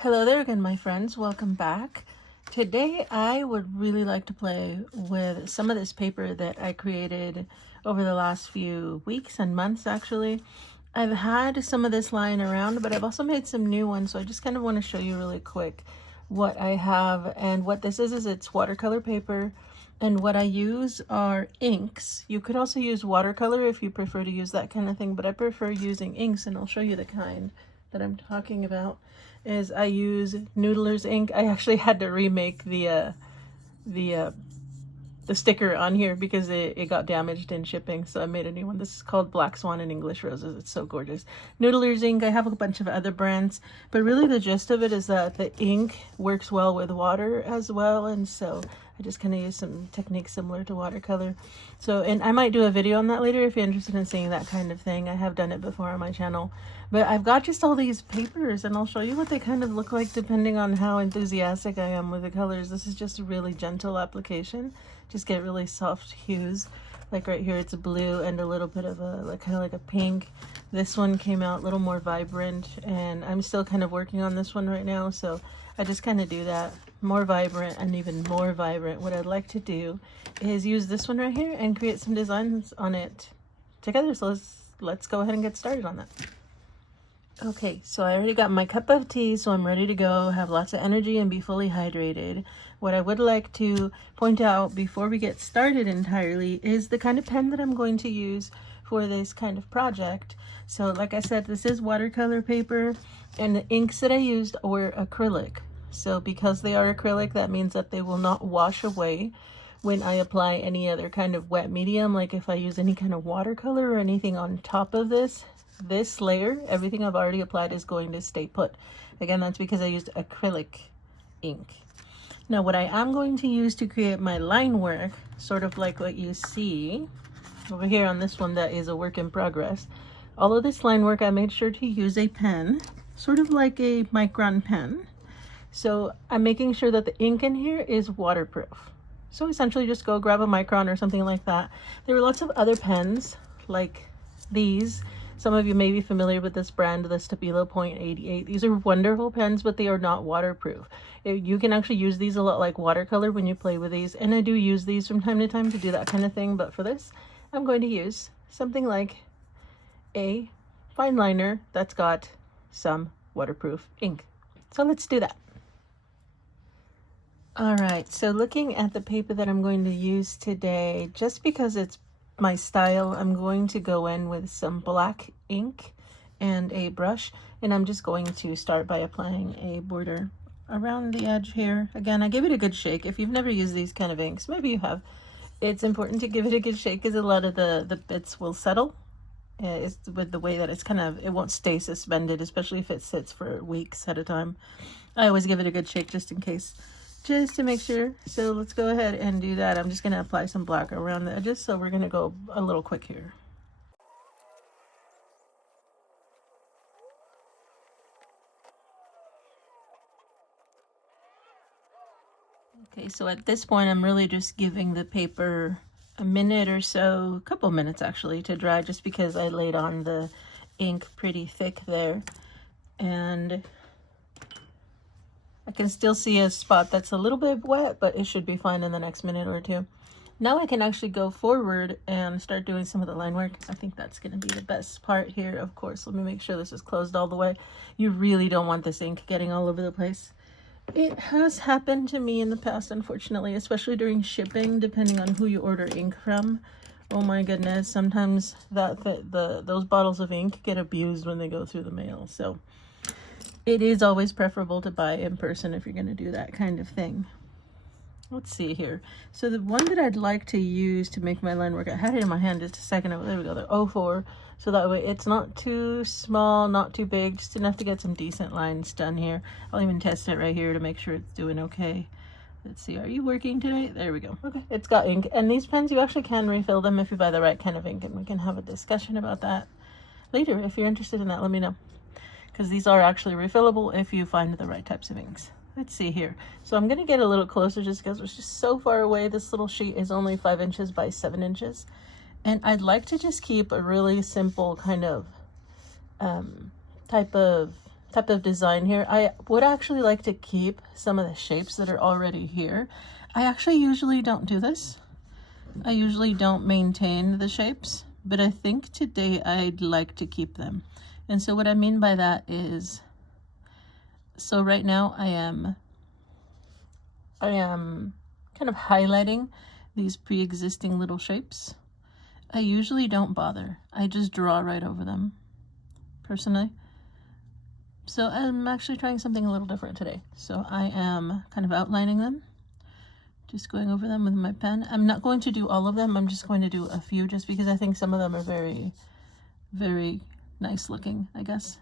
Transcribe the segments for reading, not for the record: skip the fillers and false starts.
Hello there again, my friends. Welcome back. Today I would really like to play with some of this paper that I created over the last few weeks and months actually. I've had some of this lying around, but I've also made some new ones, so I just kind of want to show you really quick what I have. And what this is it's watercolor paper, and what I use are inks. You could also use watercolor if you prefer to use that kind of thing, but I prefer using inks, and I'll show you the kind that I'm talking about. Is I use Noodler's ink. I actually had to remake the sticker on here because it got damaged in shipping, so I made a new one. This is called Black Swan and English Roses. It's so gorgeous. Noodler's ink. I have a bunch of other brands, but really the gist of it is that the ink works well with water as well, and so I just kind of use some techniques similar to watercolor. So, and I might do a video on that later if you're interested in seeing that kind of thing. I have done it before on my channel. But I've got just all these papers, and I'll show you what they kind of look like depending on how enthusiastic I am with the colors. This is just a really gentle application. Just get really soft hues. Like right here, it's a blue and a little bit of a kind of like a pink. This one came out a little more vibrant, and I'm still kind of working on this one right now. So I just kind of do that. More vibrant and even more vibrant. What I'd like to do is use this one right here and create some designs on it together. So let's go ahead and get started on that. Okay, so I already got my cup of tea, so I'm ready to go, have lots of energy and be fully hydrated. What I would like to point out before we get started entirely is the kind of pen that I'm going to use for this kind of project. So like I said, this is watercolor paper, and the inks that I used were acrylic. So because they are acrylic, that means that they will not wash away when I apply any other kind of wet medium. Like if I use any kind of watercolor or anything on top of this layer, everything I've already applied is going to stay put. Again, that's because I used acrylic ink. Now what I am going to use to create my line work, sort of like what you see over here on this one that is a work in progress. All of this line work I made sure to use a pen, sort of like a micron pen. So I'm making sure that the ink in here is waterproof. So essentially just go grab a micron or something like that. There are lots of other pens like these. Some of you may be familiar with this brand, the Stabilo .88. These are wonderful pens, but they are not waterproof. You can actually use these a lot like watercolor when you play with these, and I do use these from time to time to do that kind of thing, but for this, I'm going to use something like a fineliner that's got some waterproof ink. So let's do that. All right, so looking at the paper that I'm going to use today, just because it's my style, I'm going to go in with some black ink and a brush, and I'm just going to start by applying a border around the edge here. Again, I give it a good shake. If you've never used these kind of inks, maybe you have, it's important to give it a good shake because a lot of the bits will settle. It's with the way that it's kind of, it won't stay suspended, especially if it sits for weeks at a time. I always give it a good shake just in case, just to make sure. So let's go ahead and do that. I'm just going to apply some black around the edges, so we're going to go a little quick here. Okay, so at this point I'm really just giving the paper a minute or so, a couple minutes actually, to dry, just because I laid on the ink pretty thick there. And I can still see a spot that's a little bit wet, but it should be fine in the next minute or two. Now I can actually go forward and start doing some of the line work. I think that's going to be the best part here. Of course, let me make sure this is closed all the way. You really don't want this ink getting all over the place. It has happened to me in the past, unfortunately, especially during shipping, depending on who you order ink from. Oh my goodness, sometimes those bottles of ink get abused when they go through the mail. So it is always preferable to buy in person if you're going to do that kind of thing. Let's see here. So the one that I'd like to use to make my line work, I had it in my hand just a second ago. There we go, the 04. So that way it's not too small, not too big, just enough to get some decent lines done here. I'll even test it right here to make sure it's doing okay. Let's see, are you working tonight? There we go. Okay, it's got ink. And these pens, you actually can refill them if you buy the right kind of ink, and we can have a discussion about that later. If you're interested in that, let me know, because these are actually refillable if you find the right types of inks. Let's see here. So I'm going to get a little closer just because it's just so far away. This little sheet is only 5 inches by 7 inches. And I'd like to just keep a really simple kind of type of type of design here. I would actually like to keep some of the shapes that are already here. I actually usually don't do this. I usually don't maintain the shapes, but I think today I'd like to keep them. And so what I mean by that is, so right now I am kind of highlighting these pre-existing little shapes. I usually don't bother. I just draw right over them, personally. So I'm actually trying something a little different today. So I am kind of outlining them, just going over them with my pen. I'm not going to do all of them. I'm just going to do a few, just because I think some of them are very, very nice looking, I guess.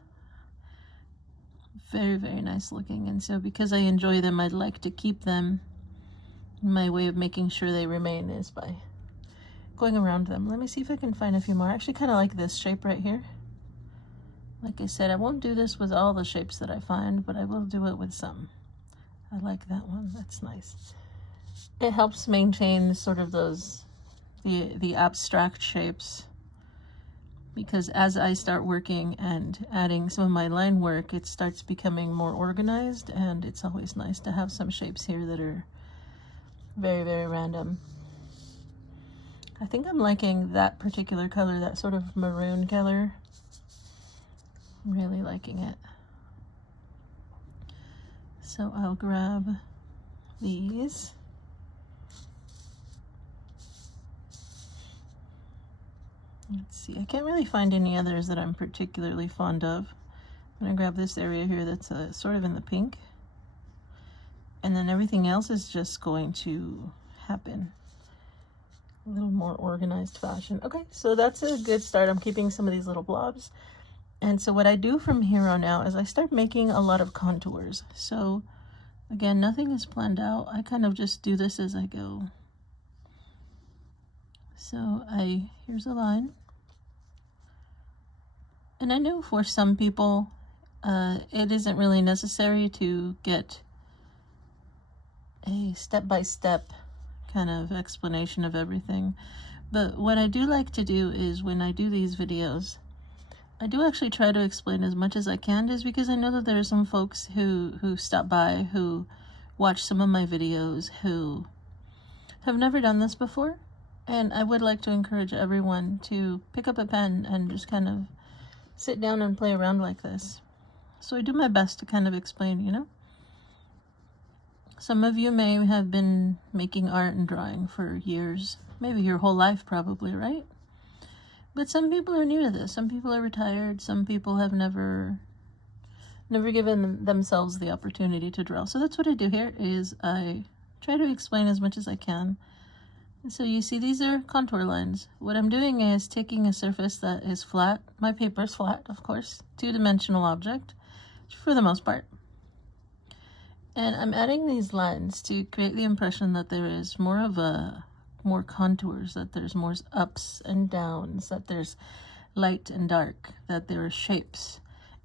Very, very nice looking. And so because I enjoy them, I'd like to keep them. My way of making sure they remain is by going around them. Let me see if I can find a few more. I actually kind of like this shape right here. Like I said, I won't do this with all the shapes that I find, but I will do it with some. I like that one. That's nice. It helps maintain sort of those, the abstract shapes, because as I start working and adding some of my line work, it starts becoming more organized, and it's always nice to have some shapes here that are very, very random. I think I'm liking that particular color, that sort of maroon color. I'm really liking it. So I'll grab these. Let's see, I can't really find any others that I'm particularly fond of. I'm gonna grab this area here that's sort of in the pink. And then everything else is just going to happen a little more organized fashion. Okay, so that's a good start. I'm keeping some of these little blobs. And so what I do from here on out is I start making a lot of contours. So again, nothing is planned out. I kind of just do this as I go. So here's a line. And I know for some people, it isn't really necessary to get a step-by-step kind of explanation of everything. But what I do like to do is when I do these videos, I do actually try to explain as much as I can, just because I know that there are some folks who stop by, who watch some of my videos, who have never done this before. And I would like to encourage everyone to pick up a pen and just kind of sit down and play around like this. So I do my best to kind of explain, you know. Some of you may have been making art and drawing for years, maybe your whole life probably, right? But some people are new to this. Some people are retired. Some people have never given themselves the opportunity to draw. So that's what I do here, is I try to explain as much as I can. So you see, these are contour lines. What I'm doing is taking a surface that is flat. My paper is flat, of course, two-dimensional object for the most part. And I'm adding these lines to create the impression that there is more contours, that there's more ups and downs, that there's light and dark, that there are shapes.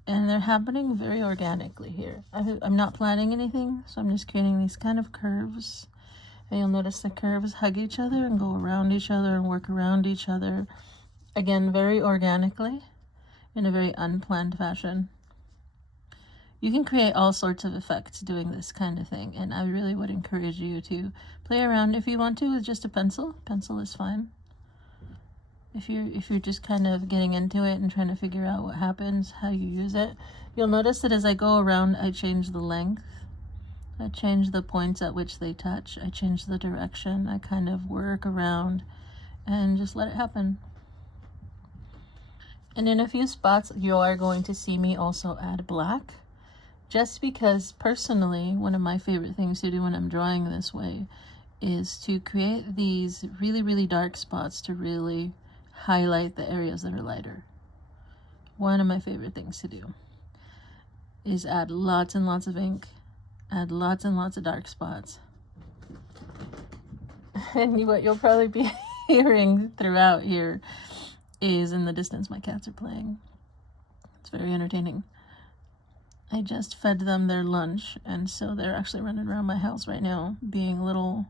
And they're happening very organically here. I'm not planning anything, so I'm just creating these kind of curves. And you'll notice the curves hug each other and go around each other and work around each other. Again, very organically, in a very unplanned fashion. You can create all sorts of effects doing this kind of thing, and I really would encourage you to play around if you want to with just a pencil. Pencil is fine. If you're just kind of getting into it and trying to figure out what happens, how you use it, you'll notice that as I go around, I change the length. I change the points at which they touch. I change the direction. I kind of work around and just let it happen. And in a few spots, you are going to see me also add black. Just because personally, one of my favorite things to do when I'm drawing this way is to create these really, really dark spots to really highlight the areas that are lighter. One of my favorite things to do is add lots and lots of ink, add lots and lots of dark spots. And what you'll probably be hearing throughout here is, in the distance, my cats are playing. It's very entertaining. I just fed them their lunch, and so they're actually running around my house right now, being little,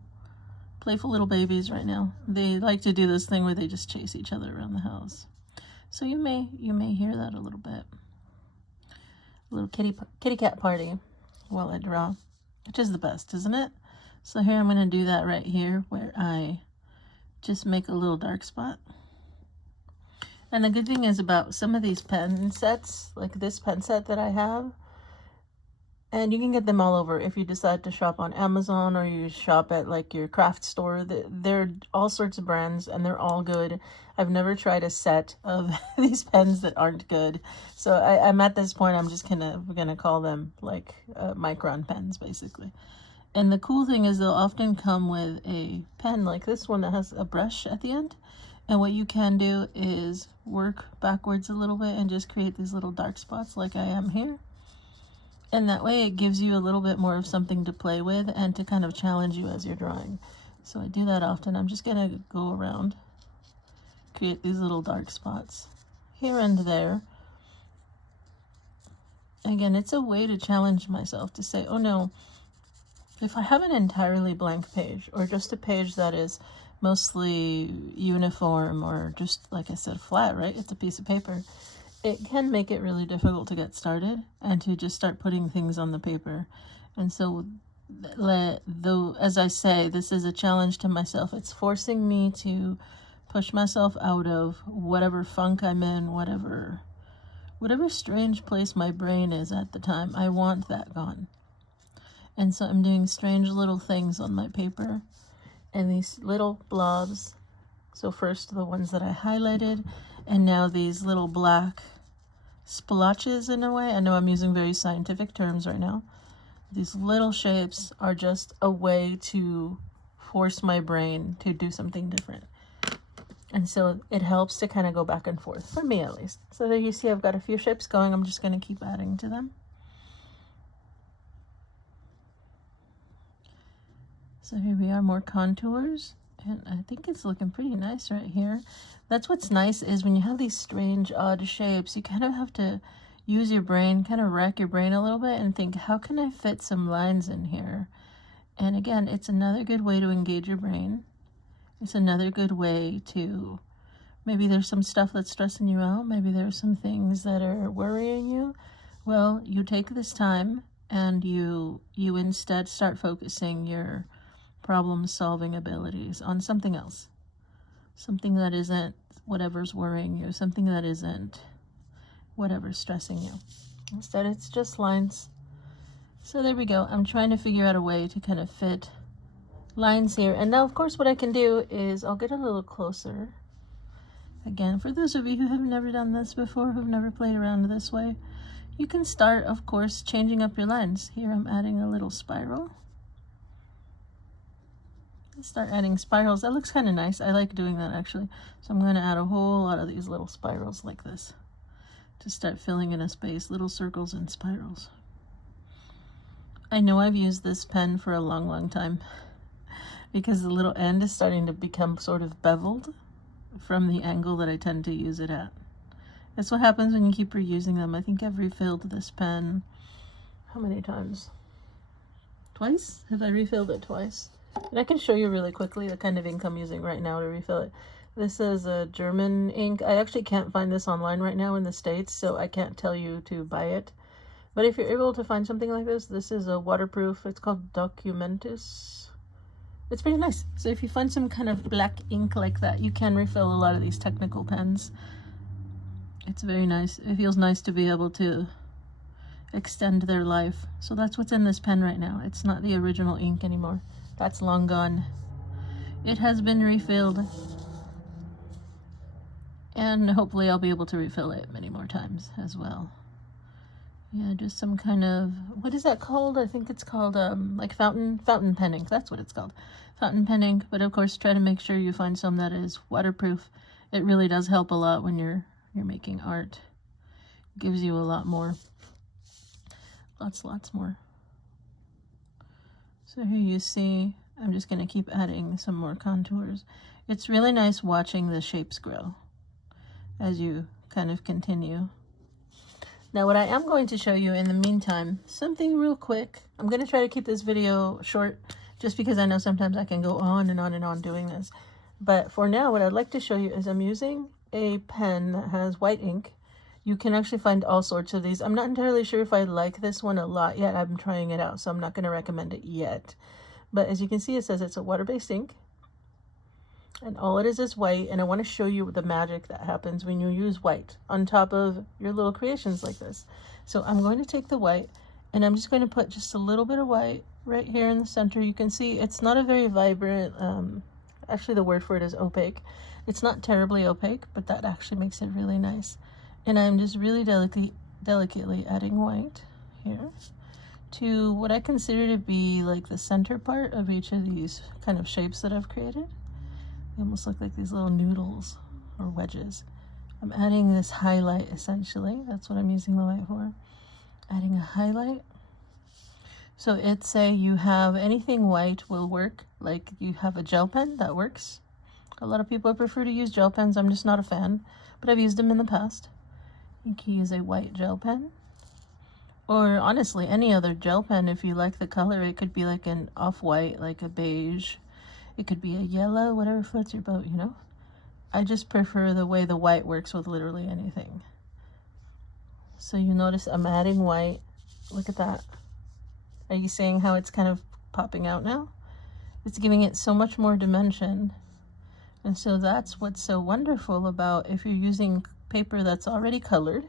playful little babies right now. They like to do this thing where they just chase each other around the house. So you may hear that a little bit. A little kitty cat party while I draw, which is the best, isn't it? So here I'm going to do that right here where I just make a little dark spot. And the good thing is about some of these pen sets, like this pen set that I have, and you can get them all over if you decide to shop on Amazon or you shop at like your craft store. There are all sorts of brands and they're all good. I've never tried a set of these pens that aren't good. So I'm at this point, I'm just gonna call them like micron pens basically. And the cool thing is they'll often come with a pen like this one that has a brush at the end. And what you can do is work backwards a little bit and just create these little dark spots like I am here. And that way it gives you a little bit more of something to play with and to kind of challenge you as you're drawing. So I do that often. I'm just gonna go around, create these little dark spots here and there. Again, it's a way to challenge myself to say, oh no, if I have an entirely blank page or just a page that is mostly uniform or just, like I said, flat, right? It's a piece of paper. It can make it really difficult to get started and to just start putting things on the paper. And so, though, as I say, this is a challenge to myself. It's forcing me to push myself out of whatever funk I'm in, whatever strange place my brain is at the time. I want that gone. And so I'm doing strange little things on my paper and these little blobs. So first the ones that I highlighted, and now these little black splotches in a way. I know I'm using very scientific terms right now. These little shapes are just a way to force my brain to do something different. And so it helps to kind of go back and forth, for me at least. So there you see I've got a few shapes going. I'm just going to keep adding to them. So here we are, more contours, and I think it's looking pretty nice right here. That's what's nice is when you have these strange, odd shapes, you kind of have to use your brain, kind of rack your brain a little bit and think, how can I fit some lines in here? And again, it's another good way to engage your brain. It's another good way to, maybe there's some stuff that's stressing you out, maybe there's some things that are worrying you. Well, you take this time and you instead start focusing your problem-solving abilities on something else, something that isn't whatever's worrying you, something that isn't whatever's stressing you. Instead, it's just lines. So there we go. I'm trying to figure out a way to kind of fit lines here. And now, of course, what I can do is I'll get a little closer. Again, for those of you who have never done this before, who've never played around this way, you can start, of course, changing up your lines. Here I'm adding a little spiral. Start adding spirals. That looks kind of nice. I like doing that actually. So I'm going to add a whole lot of these little spirals like this to start filling in a space, little circles and spirals. I know I've used this pen for a long time because the little end is starting to become sort of beveled from the angle that I tend to use it at. That's what happens when you keep reusing them. I think I've refilled this pen, how many times? Twice? Have I refilled it twice? And I can show you really quickly the kind of ink I'm using right now to refill it. This is a German ink. I actually can't find this online right now in the States, so I can't tell you to buy it. But if you're able to find something like this is a waterproof. It's called Documentus. It's pretty nice. So if you find some kind of black ink like that, you can refill a lot of these technical pens. It's very nice. It feels nice to be able to extend their life. So that's what's in this pen right now. It's not the original ink anymore. That's long gone. It has been refilled. And hopefully I'll be able to refill it many more times as well. Yeah, just some kind of, what is that called? I think it's called like fountain pen ink. That's what it's called. Fountain pen ink. But of course, try to make sure you find some that is waterproof. It really does help a lot when you're making art. It gives you a lot more. Lots more. So here you see, I'm just going to keep adding some more contours. It's really nice watching the shapes grow as you kind of continue. Now what I am going to show you in the meantime, something real quick. I'm going to try to keep this video short just because I know sometimes I can go on and on and on doing this. But for now, what I'd like to show you is I'm using a pen that has white ink. You can actually find all sorts of these. I'm not entirely sure if I like this one a lot yet. I'm trying it out, so I'm not going to recommend it yet. But as you can see, it says it's a water-based ink. And all it is white. And I want to show you the magic that happens when you use white on top of your little creations like this. So I'm going to take the white, and I'm just going to put just a little bit of white right here in the center. You can see it's not a very vibrant, actually the word for it is opaque. It's not terribly opaque, but that actually makes it really nice. And I'm just really delicately adding white here to what I consider to be like the center part of each of these kind of shapes that I've created. They almost look like these little noodles or wedges. I'm adding this highlight essentially. That's what I'm using the white for. Adding a highlight. So it's say you have anything white will work. Like you have a gel pen, that works. A lot of people prefer to use gel pens. I'm just not a fan, but I've used them in the past. You can use a white gel pen, or honestly any other gel pen if you like the color. It could be like an off-white, like a beige. It could be a yellow, whatever floats your boat, you know. I just prefer the way the white works with literally anything. So you notice I'm adding white. Look at that. Are you seeing how it's kind of popping out now? It's giving it so much more dimension. And so that's what's so wonderful about if you're using paper that's already colored.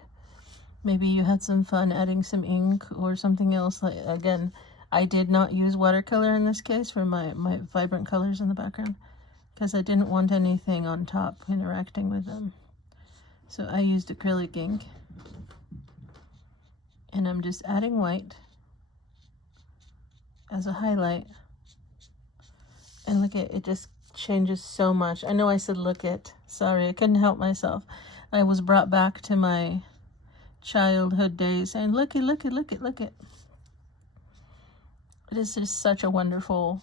Maybe you had some fun adding some ink or something else. Like, again, I did not use watercolor in this case for my vibrant colors in the background because I didn't want anything on top interacting with them. So I used acrylic ink, and I'm just adding white as a highlight. And look at it, just changes so much. I know I said look at, sorry, I couldn't help myself. I was brought back to my childhood days and look at. It is just such a wonderful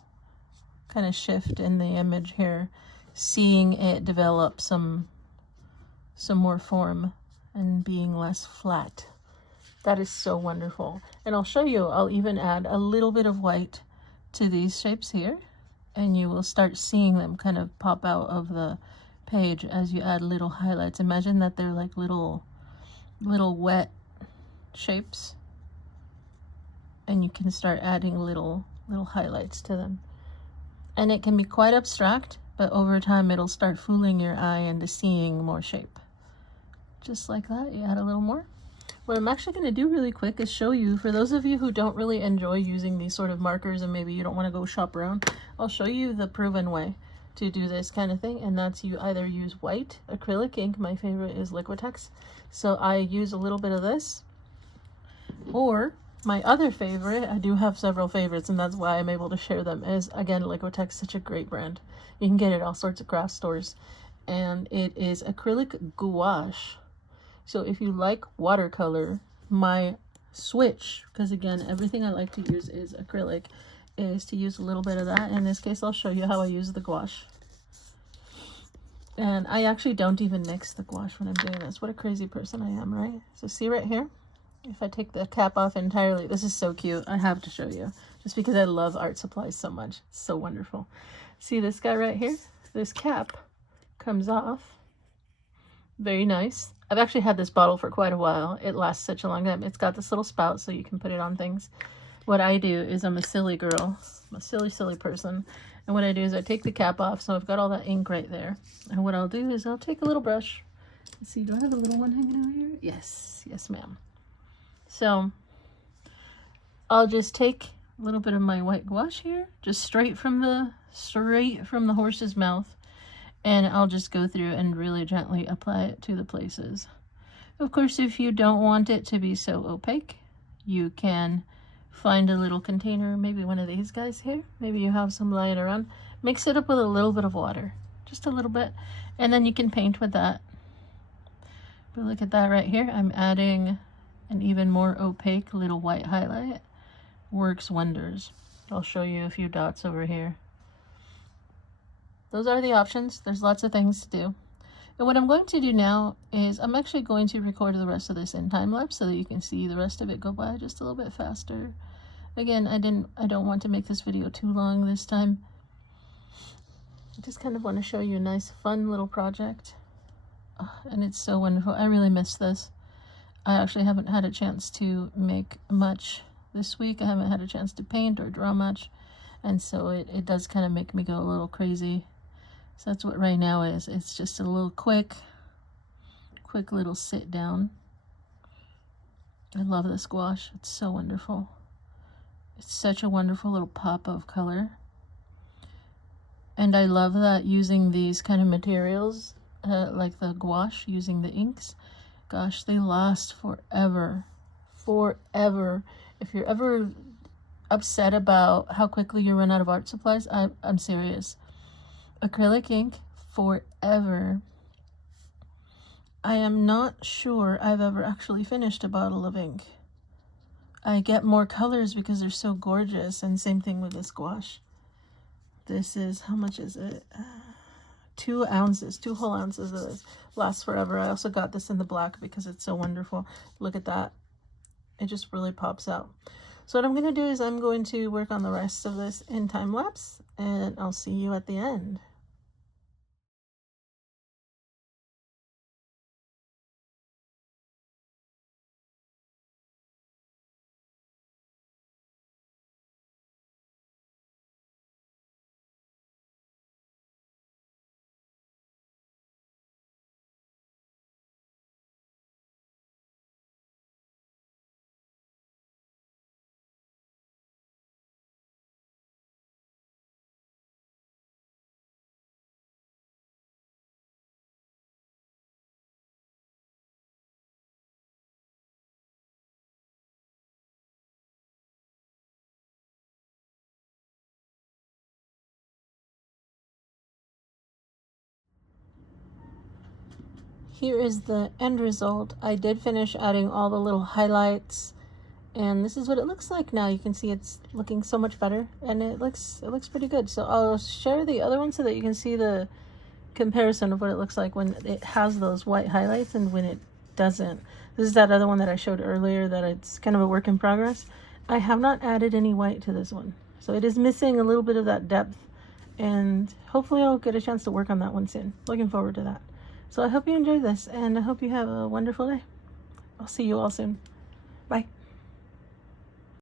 kind of shift in the image here, seeing it develop some more form and being less flat. That is so wonderful. And I'll show you, I'll even add a little bit of white to these shapes here, and you will start seeing them kind of pop out of the page as you add little highlights. Imagine that they're like little wet shapes, and you can start adding little highlights to them. And it can be quite abstract, but over time it'll start fooling your eye into seeing more shape. Just like that, you add a little more. What I'm actually going to do really quick is show you, for those of you who don't really enjoy using these sort of markers and maybe you don't want to go shop around, I'll show you the proven way to do this kind of thing, and that's you either use white acrylic ink. My favorite is Liquitex, so I use a little bit of this, or my other favorite, I do have several favorites and that's why I'm able to share them, is again Liquitex, such a great brand. You can get it at all sorts of craft stores, and it is acrylic gouache. So if you like watercolor, my switch, because again everything I like to use is acrylic, is to use a little bit of that. In this case, I'll show you how I use the gouache. And I actually don't even mix the gouache when I'm doing this. What a crazy person I am, right? So see right here, if I take the cap off entirely, this is so cute. I have to show you, just because I love art supplies so much. It's so wonderful. See this guy right here? This cap comes off. Very nice. I've actually had this bottle for quite a while. It lasts such a long time. It's got this little spout so you can put it on things. What I do is, I'm a silly girl. I'm a silly person. And what I do is I take the cap off, so I've got all that ink right there. And what I'll do is I'll take a little brush. Let's see, do I have a little one hanging out here? Yes, ma'am. So I'll just take a little bit of my white gouache here, just straight from the horse's mouth, and I'll just go through and really gently apply it to the places. Of course, if you don't want it to be so opaque, you can find a little container, maybe one of these guys here. Maybe you have some lying around. Mix it up with a little bit of water, just a little bit, and then you can paint with that. But look at that right here. I'm adding an even more opaque little white highlight. Works wonders. I'll show you a few dots over here. Those are the options. There's lots of things to do. And what I'm going to do now is I'm actually going to record the rest of this in time lapse so that you can see the rest of it go by just a little bit faster. Again, I don't want to make this video too long this time. I just kind of want to show you a nice fun little project. Oh, and it's so wonderful. I really miss this. I actually haven't had a chance to make much this week. I haven't had a chance to paint or draw much, and so it does kind of make me go a little crazy. So that's what right now is. It's just a little quick little sit down. I love this gouache. It's so wonderful. It's such a wonderful little pop of color. And I love that using these kind of materials, like the gouache, using the inks, gosh, they last forever. Forever. If you're ever upset about how quickly you run out of art supplies, I'm serious. Acrylic ink, forever. I am not sure I've ever actually finished a bottle of ink. I get more colors because they're so gorgeous, and same thing with this gouache. This is, how much is it? 2 ounces, 2 whole ounces of this. Lasts forever. I also got this in the black because it's so wonderful. Look at that. It just really pops out. So what I'm going to do is I'm going to work on the rest of this in time lapse, and I'll see you at the end. Here is the end result. I did finish adding all the little highlights, and this is what it looks like now. You can see it's looking so much better, and it looks pretty good. So I'll share the other one so that you can see the comparison of what it looks like when it has those white highlights and when it doesn't. This is that other one that I showed earlier that it's kind of a work in progress. I have not added any white to this one, so it is missing a little bit of that depth, and hopefully I'll get a chance to work on that one soon. Looking forward to that. So I hope you enjoyed this, and I hope you have a wonderful day. I'll see you all soon. Bye.